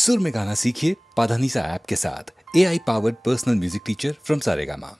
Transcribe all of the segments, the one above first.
सुर में गाना सीखिए पाधानीसा ऐप के साथ। AI powered personal music teacher from Saregama.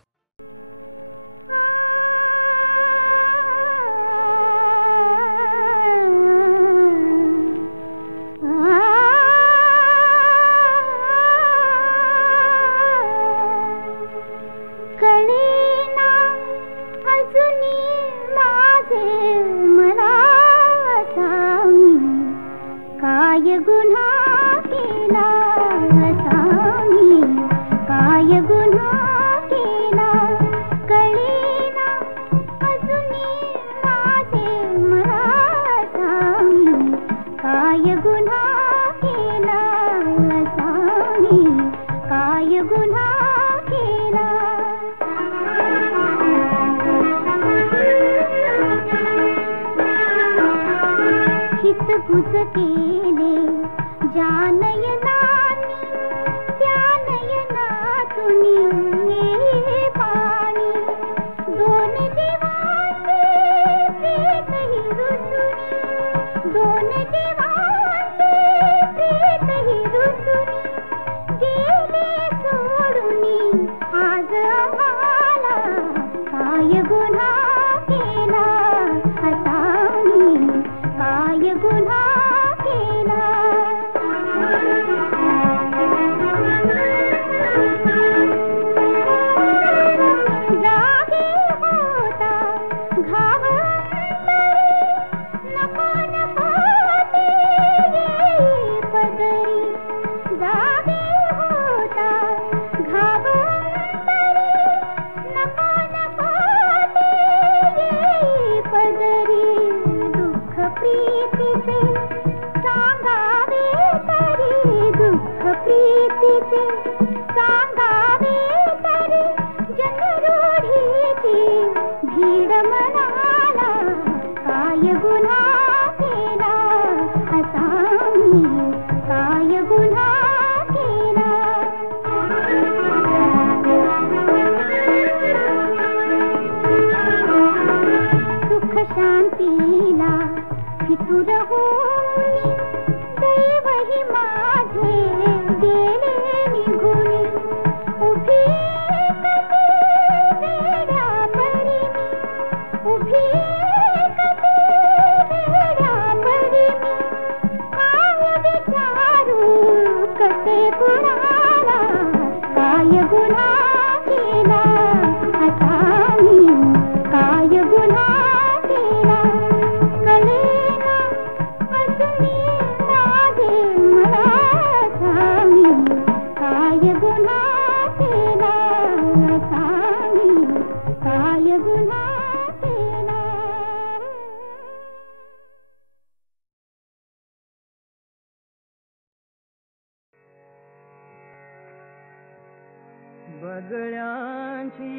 बगळ्यांची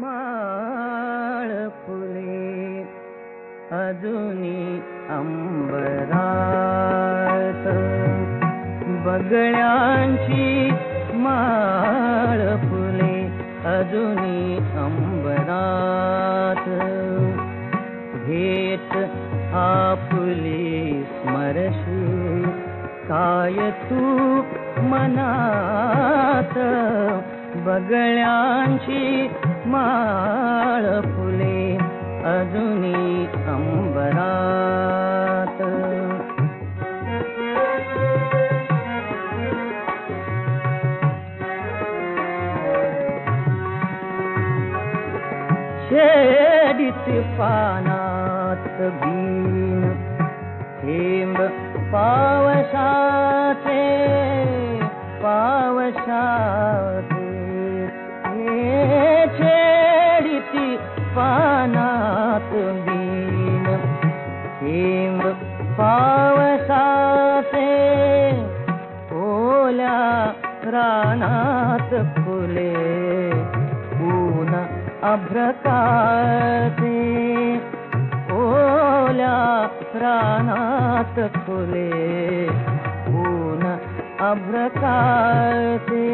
माळ फुले अजूनी अंबरात, बगळ्यांची माळ फुले अजूनी अंबरात, भेट आपली स्मरशी काय तू मनात, बगळ्यांची माळ फुले अजूनी अंबरात. शेडीत पानात बीन थेंब पावसाचे पावसाचे, छेडीती पानात बीन थेंब पावसाचे, ओल्या रानात फुले ऊन अभ्रकाचे, ओल्या रानात फुले ऊन अभ्रकाचे,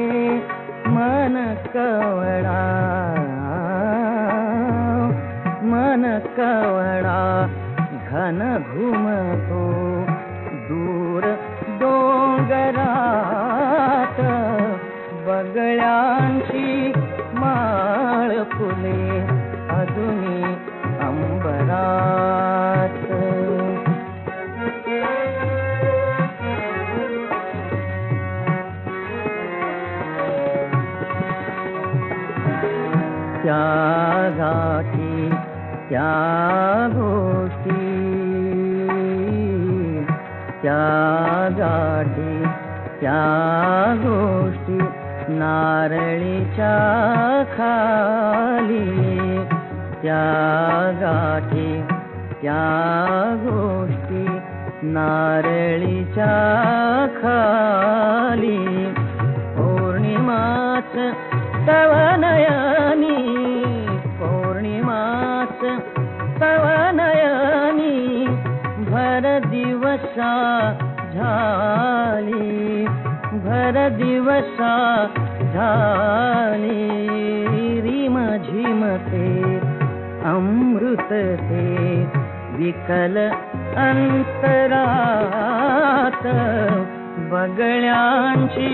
मन कवळा मन कवळा घन घुमतो दूर डोंगरात बगळ्यांची माळ फुले अजूनी अंबरात. त्या गाठी त्या गोष्टी त्या गाठी त्या गोष्टी नारळीच्या खाली त्या गाठी त्या गोष्टी नारळीच्या खाली पौर्णिमाच तव नयनी पौर्णिमाच तव नयनी भर दिवसा झाली भर दिवसा झाली रिम झिमते अमृत ते विकल अंतरात बगळ्यांची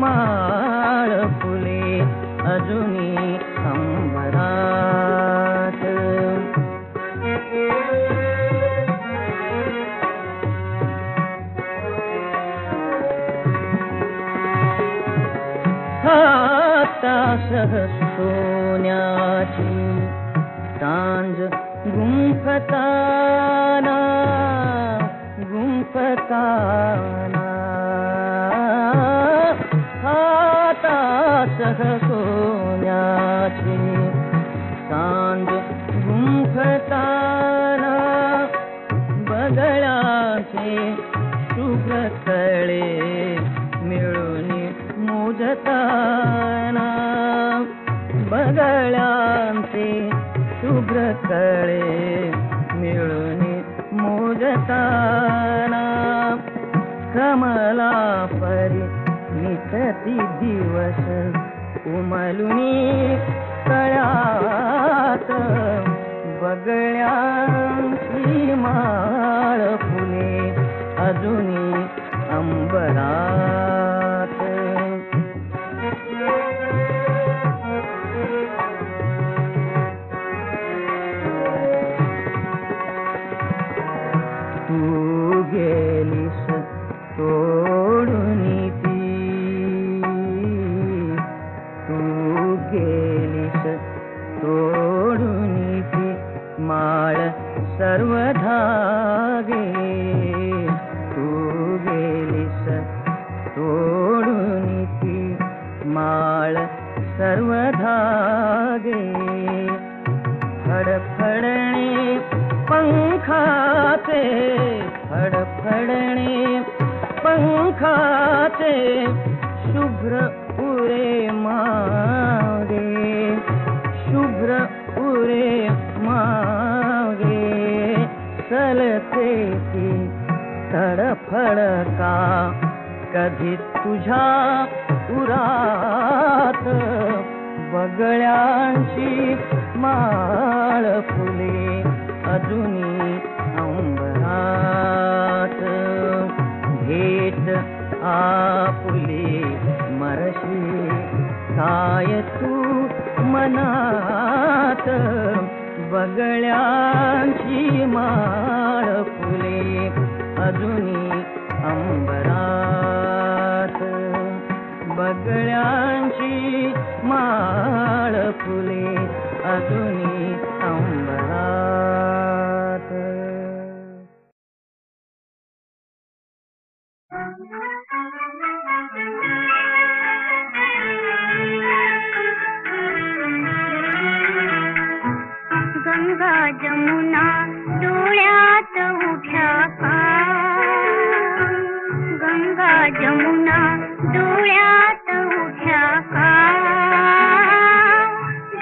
माळ फुले अजूनी अंबरात. हातासह सोन्याची सांज गुंफताना गुंफताना हातासह सोन्याची सांज गुंफताना बगळ्याचे शुभ्र तळे मिळून मोजताना बगळ्यांचे शुभ्र तळे मिळून मोजताना कमला परी नितती दिवस उमलुनी तळ्यात बगळ्यांची माळ फुले अजूनी अंबरात. तू गेलीस तोडूनी ती तू गेलीस तोडूनी ती माळ सर्व धागे तू गेलीस तोडूनी ती माळ सर्व धागे फडफडणे पंखाचे फडफडणे पंखाचे शुभ्र उरे मागे शुभ्र उरे मागे चलते ती तडफडका कधी तुझ्या उरात बगळ्यांची माळ फुले अजूनी अंबरात. भेट आपुले मरशी काय तू मनात बगळ्यांची माळ फुले अजूनी अंबरात बगळ्यांची माळ फुले अजूनी अंबरात. गंगा जमुना डोळ्यात उठ्या का गंगा जमुना डोळ्यात उठ्या का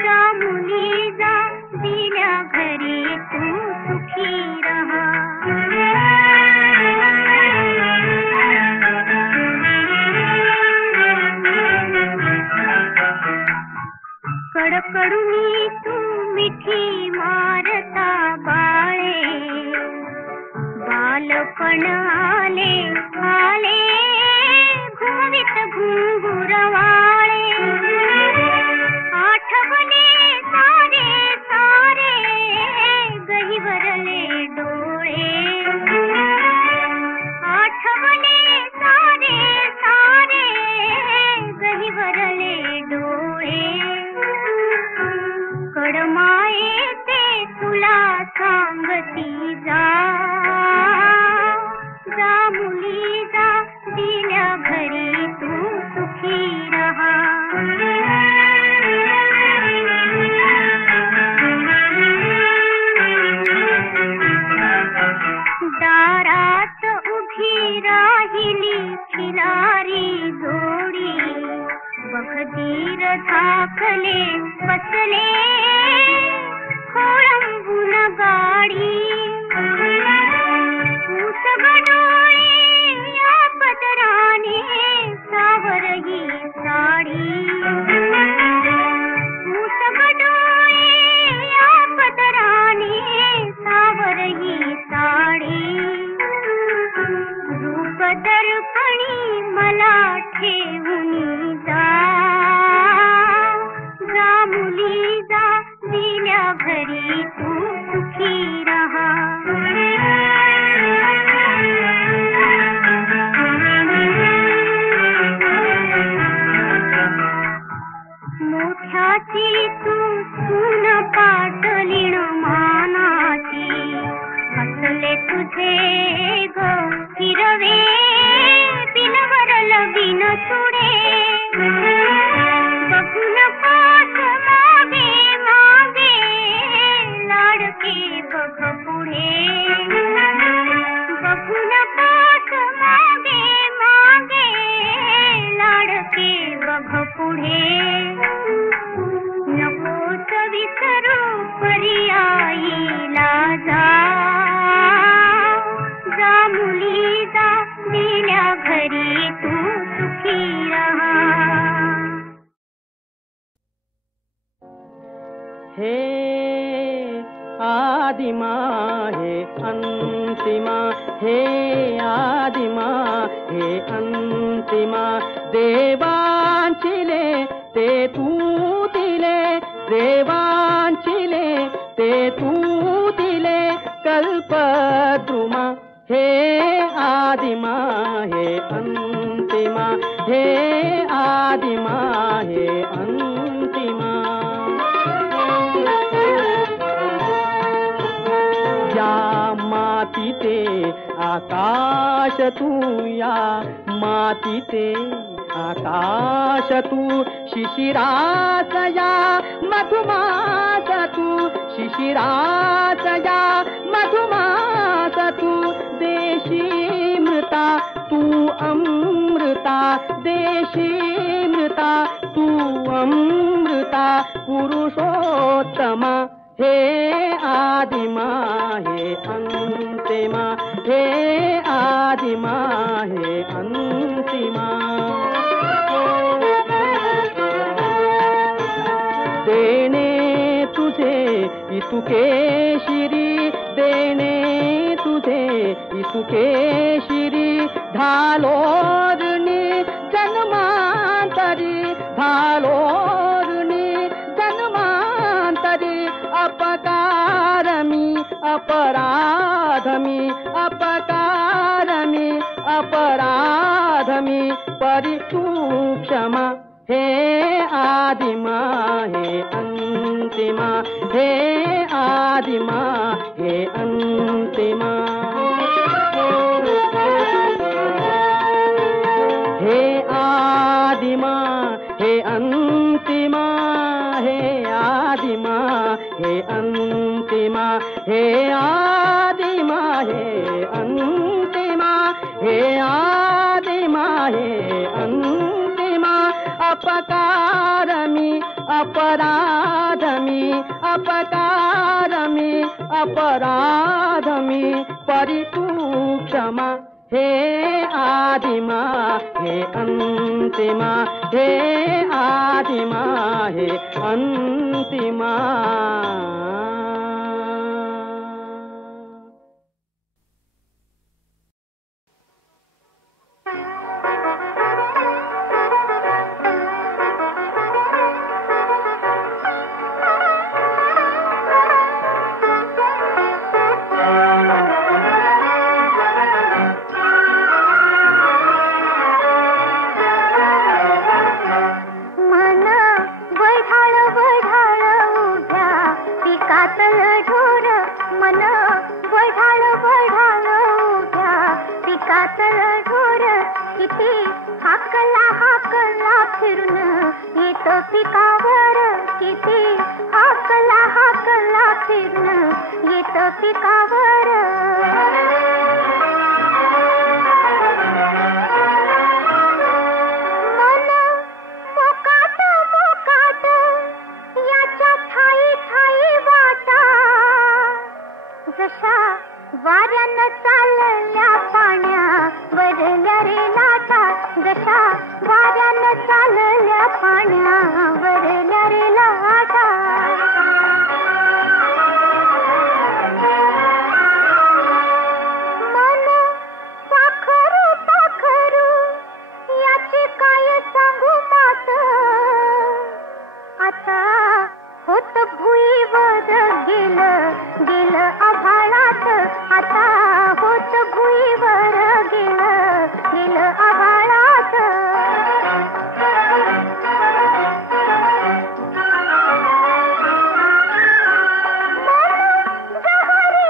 जा मुली जा दिल्या घरी तू सुखी रहा. कडकडुनी तू मिठी मारता बाळे बालपण आले आले मुली जा दिल्या घरी तू सुखी रहा. दारात उभी राहिली खिलारी जोडी, बखदीर धाकले बसले खोळंबून गाडी. उसग डोळे या पदराने सावरही साडी. उसग डोळे या पदराने सावरही साडी. रूप दर्पणी मला ठेवून जा, जा मुली जा दिल्या घरी तू सुखी रहा. मोठ्याची तू सून पाटलीण मानाची, असले तुझे ग हिरवे बिनवर लगीन सुडे. बघून पास मागे मागे लाडके बघ पुढे. बघून पास मागे मागे लाडके बघ पुढे. नकोस विसरू पर्यायीला जा, जा मुली जा दिल्या घरी तू सुखी रहा. हे आदिमा हे अंतिमा, हे आदिमा हे अंतिमा. देवांचिले ते तू दिले, देवांचिले ते तू दिले कल्पद्रुमा. हे आदिमा हे अंतिमा, हे आदिमा हे अंतिमा. या मातीते आकाश तू, या मातीते आकाश तू. शिशिरास या मधुमास तू, शिशिरास या मधुमास तू. देशी मृता तू अमृता, देशी मृता तू अमृता. पुरुषोत्तमा हे आदिमा हे अंतिमा, हे आदिमा हे अंतिमा. देणे तुझे इतुके शिरी, देणे तुझे इतुके शिरी. धालोरणी जन्मांतरी, धालोरणी जन्मांतरी. अपकारमी अपराधमी, अपकारमी अपराधमी. परि तू क्षमा हे आदिमा हे अंतिमा, हे आदिमा हे अंतिमा. हे आदिमा हे अंतिमा, हे आदिमा हे अंतिमा. हे आदिमा हे अंतिमा, हे आदिमा हे अंतिमा. अपकारमी अपराधमी, अपकारमी अपराधमी. परि तू क्षमा हे आदिमा हे अंतिमा, हे आदिमा हे अंतिमा. मन वढाळ वढाळ उभ्या पिकात पिकावर किती हाकला फिरून येत पिकावर किती हाकला फिरून येत पिकावर मन मोकाट याच्या ठाई वाटा जशा वाऱ्यानं चालल्या पाण्यावरल्या रे लाटा जशा वाऱ्यानं चालल्या पाण्यावरल्या रे लाटा मन पाखरू याची काय सांगू मात आता होत भुईवर गेलं आभाळात आता होत भुईवर गेलं आभाळात जहरी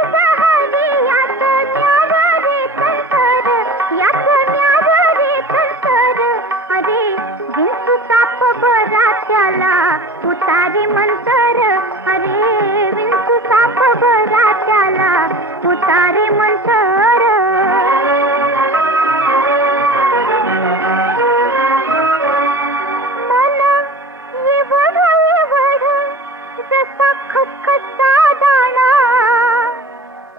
यात न्यावरे तंतर अरे विंचू साप बरा त्याला उतारी मंतर अरे विंचू साप बरा त्याला उतारी मंतर मन येवढ जसा खसखसा दाणा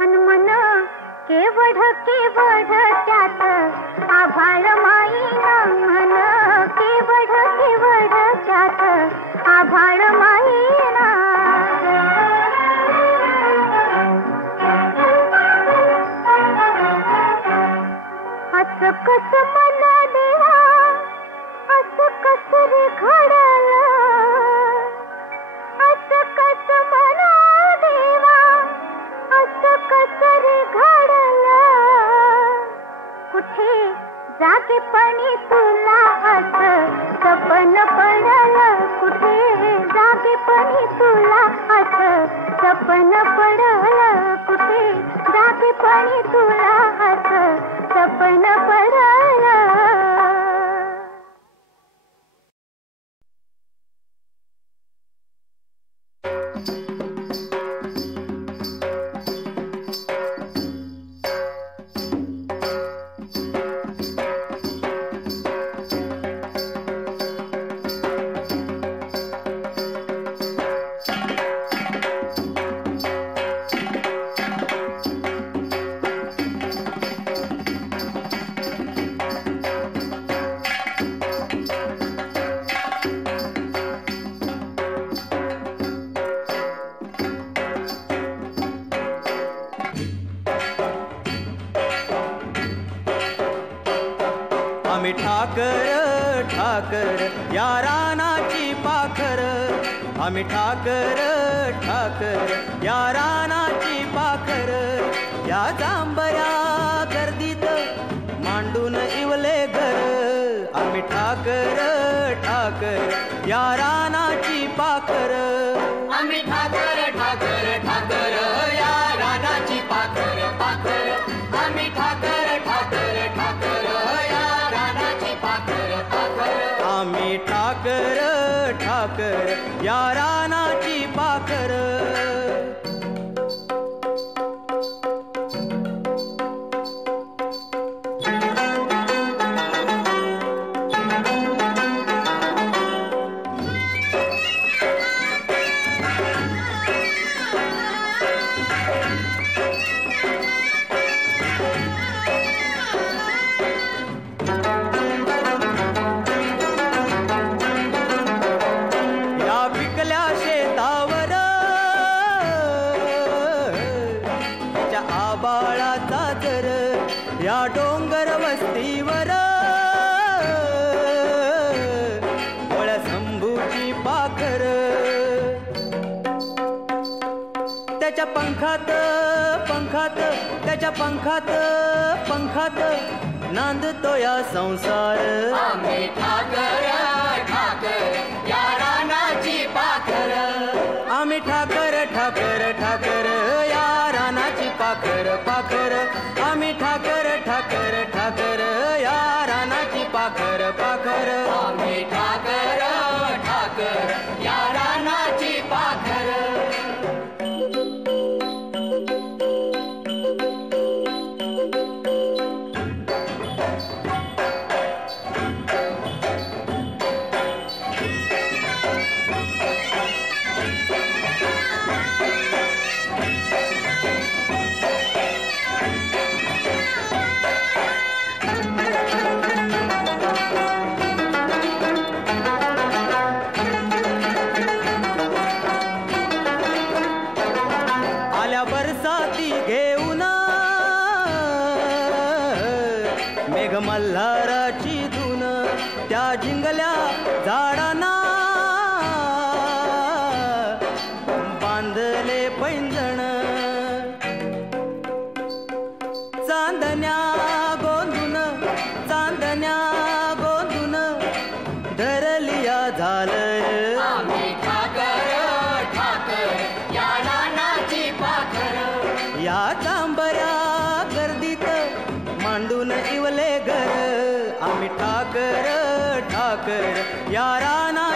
अन मन केवढ त्यात आभाळ माईना मन केवढ त्यात आभाळ माईना असं कस मन देवा असं कस रे घडलं असं कस मन देवा असं कस रे घडलं कुठे जागेपणी तुला असं सपन पडलं कुठे जागेपणी तुला असं सपन पडलं कुठे जागेपणी तुला असं सपन पडलं ठाकर या रानाची पाखर आम्ही ठाकर या रानाची पाखर या जांभया गर्दीत मांडून इवले घर आम्ही ठाकर या रानाची पाखर आम्ही ठाकर या रानाची पाखर आम्ही ठाकर या रानाची पाखर आम्ही ठाकर या रानाची पाखर या डोंगर वस्तीवर गोळ्या शंभूची पाखर त्याच्या पंखात त्याच्या पंखात नांदतो या संसार आम्ही ठाकर या रानाची पाखर आम्ही ठाकर या रानाची पाखर आम्ही ठाकर या मेघ मल्हाराची धून त्या जिंगल्या झाडांना बांधले पैंजण चांदण्या गोंधून चांदण्या गोंधून धरलिया झालंय आम्ही ठाकर ठाकर या रानाची पाखर या तांबऱ्या गर्दीत मांडून इवले घर आम्ही ठाकर ठाकर या राना